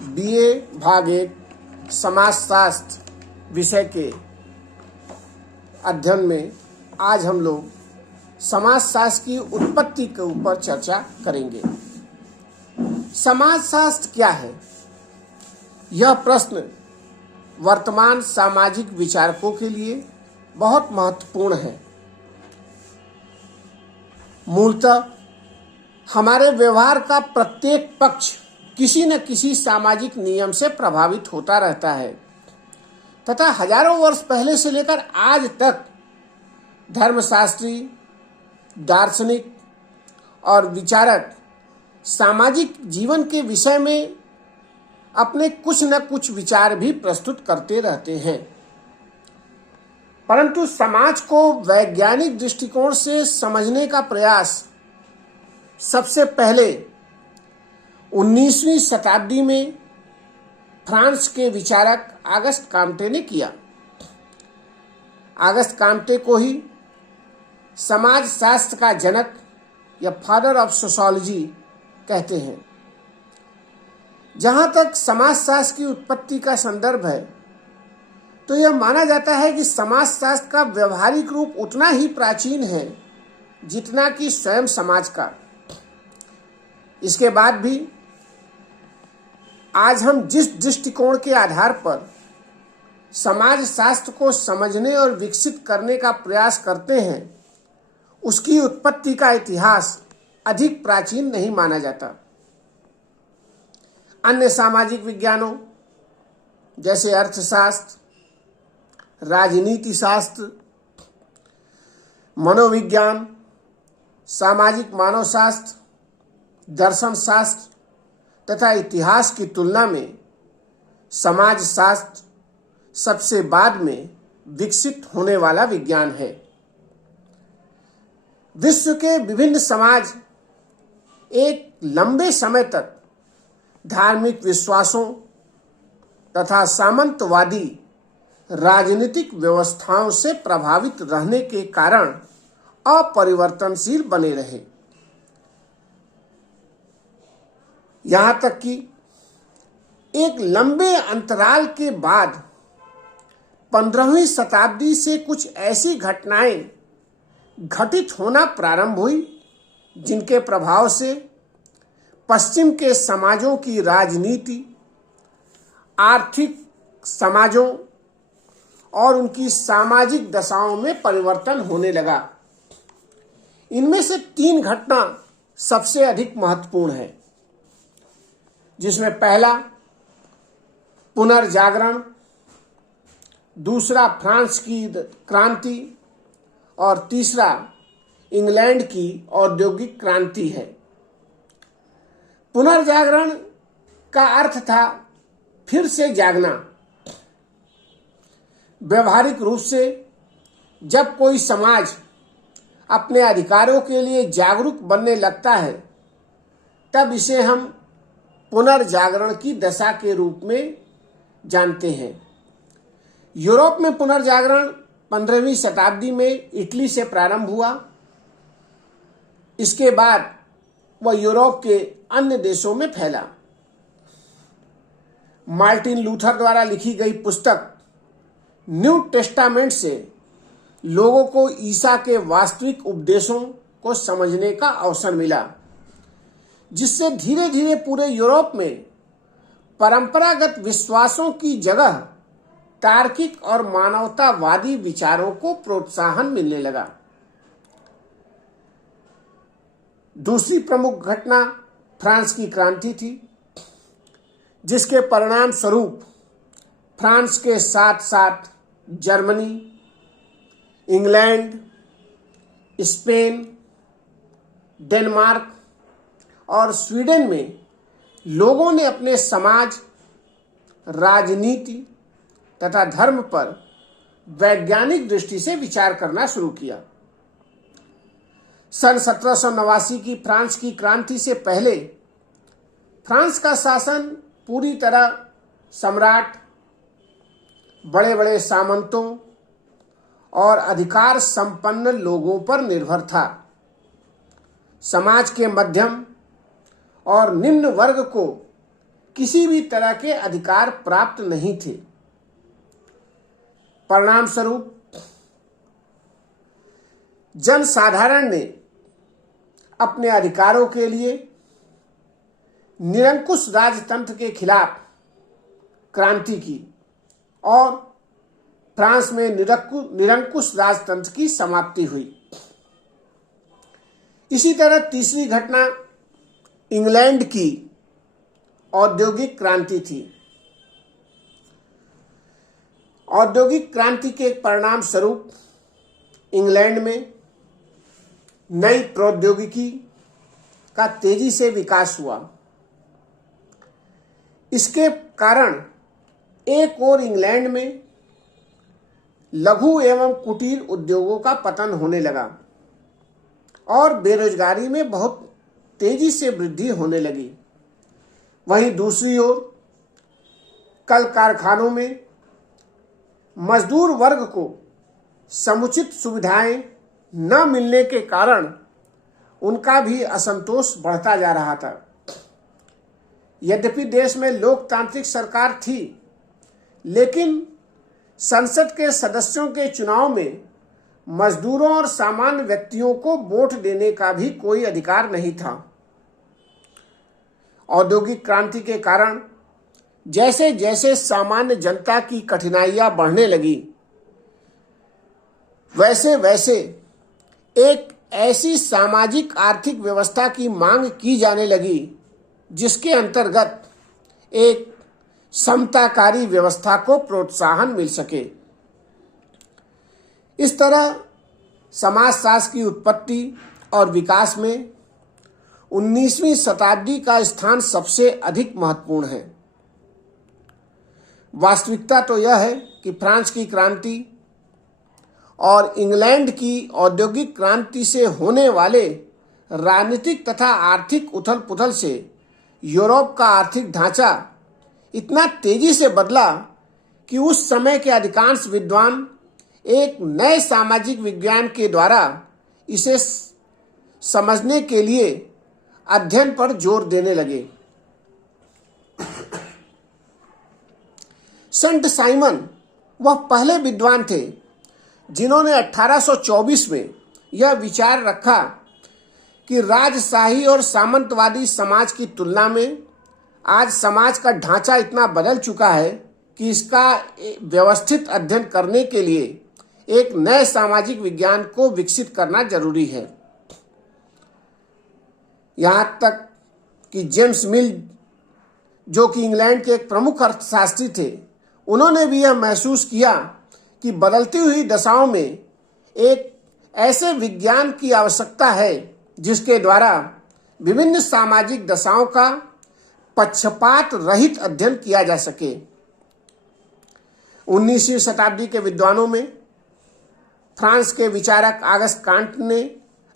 BA भाग 1 समाजशास्त्र विषय के अध्ययन में आज हम लोग समाजशास्त्र की उत्पत्ति के ऊपर चर्चा करेंगे। समाजशास्त्र क्या है? यह प्रश्न वर्तमान सामाजिक विचारकों के लिए बहुत महत्वपूर्ण है। मूलतः हमारे व्यवहार का प्रत्येक पक्ष किसी न किसी सामाजिक नियम से प्रभावित होता रहता है तथा हजारों वर्ष पहले से लेकर आज तक धर्मशास्त्री, दार्शनिक और विचारक सामाजिक जीवन के विषय में अपने कुछ न कुछ विचार भी प्रस्तुत करते रहते हैं। परंतु समाज को वैज्ञानिक दृष्टिकोण से समझने का प्रयास सबसे पहले 19वीं शताब्दी में फ्रांस के विचारक ऑगस्ट काम्टे ने किया। ऑगस्ट काम्टे को ही समाजशास्त्र का जनक या फादर ऑफ सोशियोलॉजी कहते हैं। जहां तक समाजशास्त्र की उत्पत्ति का संदर्भ है तो यह माना जाता है कि समाजशास्त्र का व्यवहारिक रूप उतना ही प्राचीन है जितना कि स्वयं समाज का। इसके बाद भी आज हम जिस दृष्टिकोण के आधार पर समाजशास्त्र को समझने और विकसित करने का प्रयास करते हैं उसकी उत्पत्ति का इतिहास अधिक प्राचीन नहीं माना जाता। अन्य सामाजिक विज्ञानों जैसे अर्थशास्त्र, राजनीति शास्त्र, मनोविज्ञान, सामाजिक मानवशास्त्र, दर्शन शास्त्र तथा इतिहास की तुलना में समाजशास्त्र सबसे बाद में विकसित होने वाला विज्ञान है। विश्व के विभिन्न समाज एक लंबे समय तक धार्मिक विश्वासों तथा सामंतवादी राजनीतिक व्यवस्थाओं से प्रभावित रहने के कारण अपरिवर्तनशील बने रहे। यहां तक कि एक लंबे अंतराल के बाद 15वीं शताब्दी से कुछ ऐसी घटनाएं घटित होना प्रारंभ हुई जिनके प्रभाव से पश्चिम के समाजों की राजनीति, आर्थिक समाजों और उनकी सामाजिक दशाओं में परिवर्तन होने लगा। इनमें से 3 घटना सबसे अधिक महत्वपूर्ण है, जिसमें पहला पुनर्जागरण, दूसरा फ्रांस की क्रांति और तीसरा इंग्लैंड की औद्योगिक क्रांति है। पुनर्जागरण का अर्थ था फिर से जागना। व्यवहारिक रूप से जब कोई समाज अपने अधिकारों के लिए जागरूक बनने लगता है तब इसे हम पुनर्जागरण की दशा के रूप में जानते हैं। यूरोप में पुनर्जागरण 15वीं शताब्दी में इटली से प्रारंभ हुआ। इसके बाद वह यूरोप के अन्य देशों में फैला। मार्टिन लूथर द्वारा लिखी गई पुस्तक न्यू टेस्टामेंट से लोगों को ईसा के वास्तविक उपदेशों को समझने का अवसर मिला, जिससे धीरे धीरे पूरे यूरोप में परंपरागत विश्वासों की जगह तार्किक और मानवतावादी विचारों को प्रोत्साहन मिलने लगा। दूसरी प्रमुख घटना फ्रांस की क्रांति थी, जिसके परिणाम स्वरूप फ्रांस के साथ साथ जर्मनी, इंग्लैंड, स्पेन, डेनमार्क और स्वीडन में लोगों ने अपने समाज, राजनीति तथा धर्म पर वैज्ञानिक दृष्टि से विचार करना शुरू किया। सन 1789 की फ्रांस की क्रांति से पहले फ्रांस का शासन पूरी तरह सम्राट, बड़े बड़े सामंतों और अधिकार संपन्न लोगों पर निर्भर था। समाज के मध्यम और निम्न वर्ग को किसी भी तरह के अधिकार प्राप्त नहीं थे। परिणाम स्वरूप जनसाधारण ने अपने अधिकारों के लिए निरंकुश राजतंत्र के खिलाफ क्रांति की और फ्रांस में निरंकुश राजतंत्र की समाप्ति हुई। इसी तरह तीसरी घटना इंग्लैंड की औद्योगिक क्रांति थी। औद्योगिक क्रांति के परिणाम स्वरूप इंग्लैंड में नई प्रौद्योगिकी का तेजी से विकास हुआ। इसके कारण एक और इंग्लैंड में लघु एवं कुटीर उद्योगों का पतन होने लगा और बेरोजगारी में बहुत तेजी से वृद्धि होने लगी। वहीं दूसरी ओर कल कारखानों में मजदूर वर्ग को समुचित सुविधाएं न मिलने के कारण उनका भी असंतोष बढ़ता जा रहा था। यद्यपि देश में लोकतांत्रिक सरकार थी, लेकिन संसद के सदस्यों के चुनाव में मजदूरों और सामान्य व्यक्तियों को वोट देने का भी कोई अधिकार नहीं था। औद्योगिक क्रांति के कारण जैसे जैसे सामान्य जनता की कठिनाइयां बढ़ने लगी, वैसे वैसे एक ऐसी सामाजिक आर्थिक व्यवस्था की मांग की जाने लगी जिसके अंतर्गत एक समताकारी व्यवस्था को प्रोत्साहन मिल सके। इस तरह समाजशास्त्र की उत्पत्ति और विकास में 19वीं शताब्दी का स्थान सबसे अधिक महत्वपूर्ण है। वास्तविकता तो यह है कि फ्रांस की क्रांति और इंग्लैंड की औद्योगिक क्रांति से होने वाले राजनीतिक तथा आर्थिक उथल पुथल से यूरोप का आर्थिक ढांचा इतना तेजी से बदला कि उस समय के अधिकांश विद्वान एक नए सामाजिक विज्ञान के द्वारा इसे समझने के लिए अध्ययन पर जोर देने लगे। सेंट साइमन वह पहले विद्वान थे जिन्होंने 1824 में यह विचार रखा कि राजशाही और सामंतवादी समाज की तुलना में आज समाज का ढांचा इतना बदल चुका है कि इसका व्यवस्थित अध्ययन करने के लिए एक नए सामाजिक विज्ञान को विकसित करना जरूरी है। यहाँ तक कि जेम्स मिल, जो कि इंग्लैंड के एक प्रमुख अर्थशास्त्री थे, उन्होंने भी यह महसूस किया कि बदलती हुई दशाओं में एक ऐसे विज्ञान की आवश्यकता है जिसके द्वारा विभिन्न सामाजिक दशाओं का पक्षपात रहित अध्ययन किया जा सके। 19वीं शताब्दी के विद्वानों में फ्रांस के विचारक ऑगस्ट कांट ने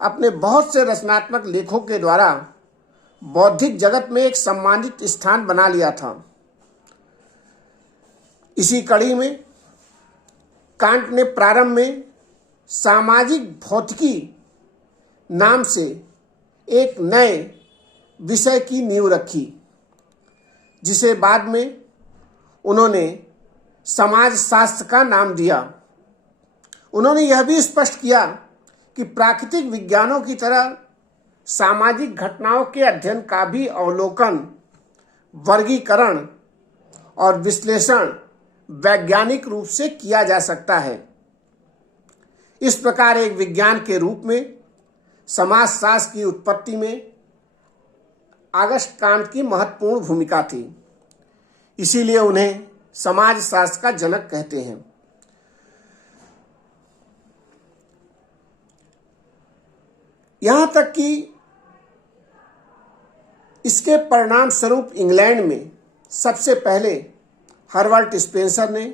अपने बहुत से रचनात्मक लेखों के द्वारा बौद्धिक जगत में एक सम्मानित स्थान बना लिया था। इसी कड़ी में कांट ने प्रारंभ में सामाजिक भौतिकी नाम से एक नए विषय की नींव रखी, जिसे बाद में उन्होंने समाजशास्त्र का नाम दिया। उन्होंने यह भी स्पष्ट किया कि प्राकृतिक विज्ञानों की तरह सामाजिक घटनाओं के अध्ययन का भी अवलोकन, वर्गीकरण और विश्लेषण वैज्ञानिक रूप से किया जा सकता है। इस प्रकार एक विज्ञान के रूप में समाजशास्त्र की उत्पत्ति में ऑगस्ट कांट की महत्वपूर्ण भूमिका थी। इसीलिए उन्हें समाजशास्त्र का जनक कहते हैं। यहां तक कि इसके परिणाम स्वरूप इंग्लैंड में सबसे पहले हर्बर्ट स्पेंसर ने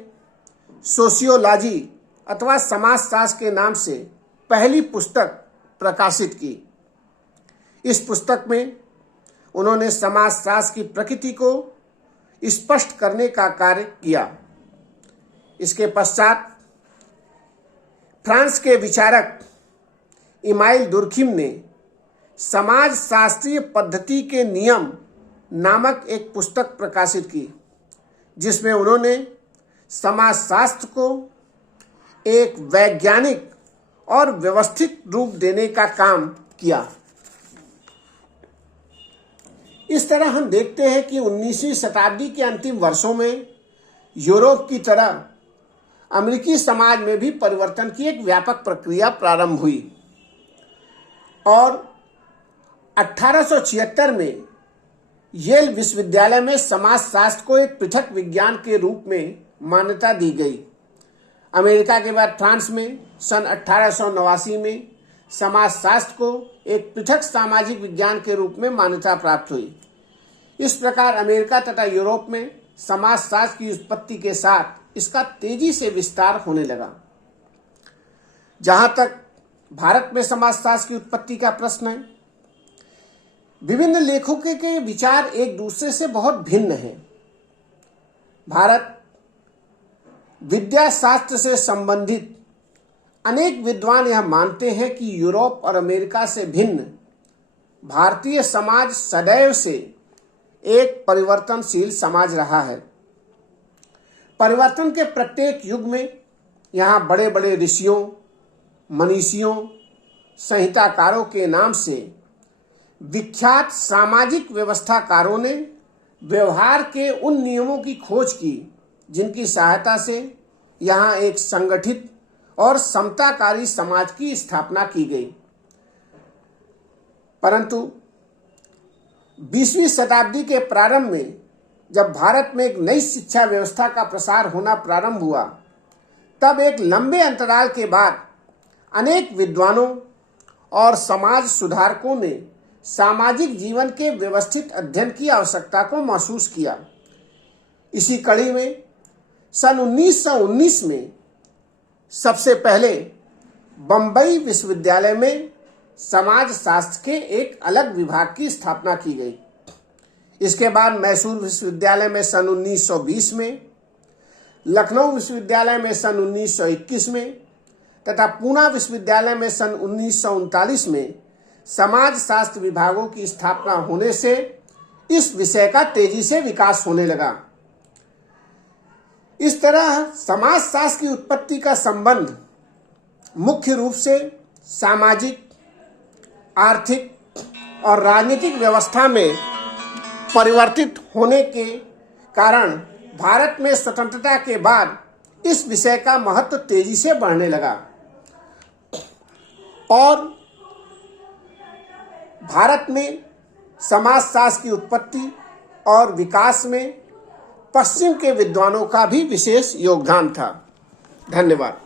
सोशियोलॉजी अथवा समाजशास्त्र के नाम से पहली पुस्तक प्रकाशित की। इस पुस्तक में उन्होंने समाजशास्त्र की प्रकृति को स्पष्ट करने का कार्य किया। इसके पश्चात फ्रांस के विचारक इमाइल दुर्खिम ने समाजशास्त्रीय पद्धति के नियम नामक एक पुस्तक प्रकाशित की, जिसमें उन्होंने समाजशास्त्र को एक वैज्ञानिक और व्यवस्थित रूप देने का काम किया। इस तरह हम देखते हैं कि 19वीं शताब्दी के अंतिम वर्षों में यूरोप की तरह अमेरिकी समाज में भी परिवर्तन की एक व्यापक प्रक्रिया प्रारंभ हुई और 1876 में येल विश्वविद्यालय में समाजशास्त्र को एक पृथक विज्ञान के रूप में मान्यता दी गई। अमेरिका के बाद फ्रांस में सन 1889 में समाजशास्त्र को एक पृथक सामाजिक विज्ञान के रूप में मान्यता प्राप्त हुई। इस प्रकार अमेरिका तथा यूरोप में समाजशास्त्र की उत्पत्ति के साथ इसका तेजी से विस्तार होने लगा। जहां तक भारत में समाजशास्त्र की उत्पत्ति का प्रश्न है, विभिन्न लेखकों के विचार एक दूसरे से बहुत भिन्न हैं। भारत विद्या शास्त्र से संबंधित अनेक विद्वान यह मानते हैं कि यूरोप और अमेरिका से भिन्न भारतीय समाज सदैव से एक परिवर्तनशील समाज रहा है। परिवर्तन के प्रत्येक युग में यहाँ बड़े बड़े ऋषियों, मनीषियों, संहिताकारों के नाम से विख्यात सामाजिक व्यवस्थाकारों ने व्यवहार के उन नियमों की खोज की जिनकी सहायता से यहाँ एक संगठित और समताकारी समाज की स्थापना की गई। परंतु 20वीं शताब्दी के प्रारंभ में जब भारत में एक नई शिक्षा व्यवस्था का प्रसार होना प्रारंभ हुआ, तब एक लंबे अंतराल के बाद अनेक विद्वानों और समाज सुधारकों ने सामाजिक जीवन के व्यवस्थित अध्ययन की आवश्यकता को महसूस किया। इसी कड़ी में सन 1919 में सबसे पहले बंबई विश्वविद्यालय में समाजशास्त्र के एक अलग विभाग की स्थापना की गई। इसके बाद मैसूर विश्वविद्यालय में सन 1920 में, लखनऊ विश्वविद्यालय में सन 1921 में तथा पूना विश्वविद्यालय में सन 1939 में समाजशास्त्र विभागों की स्थापना होने से इस विषय का तेजी से विकास होने लगा। इस तरह समाजशास्त्र की उत्पत्ति का संबंध मुख्य रूप से सामाजिक, आर्थिक और राजनीतिक व्यवस्था में परिवर्तित होने के कारण भारत में स्वतंत्रता के बाद इस विषय का महत्व तेजी से बढ़ने लगा और भारत में समाजशास्त्र की उत्पत्ति और विकास में पश्चिम के विद्वानों का भी विशेष योगदान था। धन्यवाद।